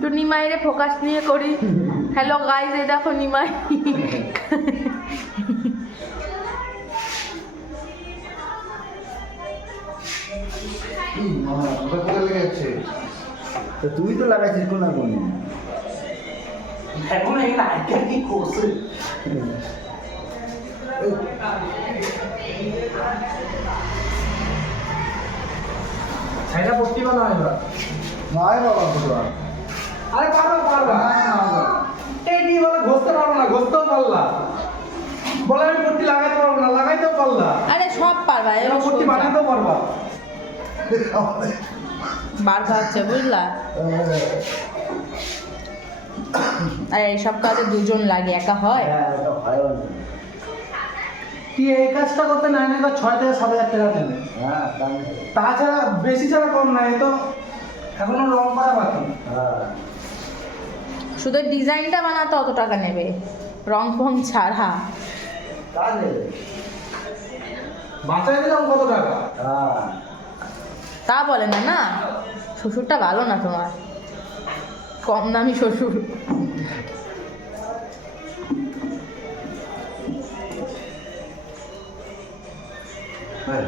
তো নিমাইরে ফোকাস নিয়ে করি। হ্যালো গাইস, এই দেখো নিমাই। তো তুই তো লাগাইছিস কোন না কোন এখন এই লাইটটা কি করছে ছাইটা পড়তে পারো না এবার নয় বাবা তোরা আরে পারো পারবা এই কি বলে ঘষতে পারবো না, ঘষতেও পারলা, বলে আমি পট্টি লাগাইতে পারবো না, লাগাইতেও পারলা, আরে সব পারবা, এবার পট্টি বানাতেও পারবা। বার খাচ্ছে বুঝলা। আর এইসব কাজে দুজন লাগে, একা হয়? হ্যাঁ এটা হয় না। কি এই কাজটা করতে নাই না 6 থেকে 7,000 টাকা নেবে, হ্যাঁ তাছাড়া বেশি ছাড়া কম নাই। তো এখনো রং করা বাকি। হ্যাঁ শুধু ডিজাইনটা বানাতে অত টাকা নেবে, রং ফং ছাড়া। কাজ নেবে বাঁচাই দিলাম কত টাকা। হ্যাঁ তা বলে না না, শ্বশুরটা ভালো না তোমার, কম দামি শ্বশুর। হ্যাঁ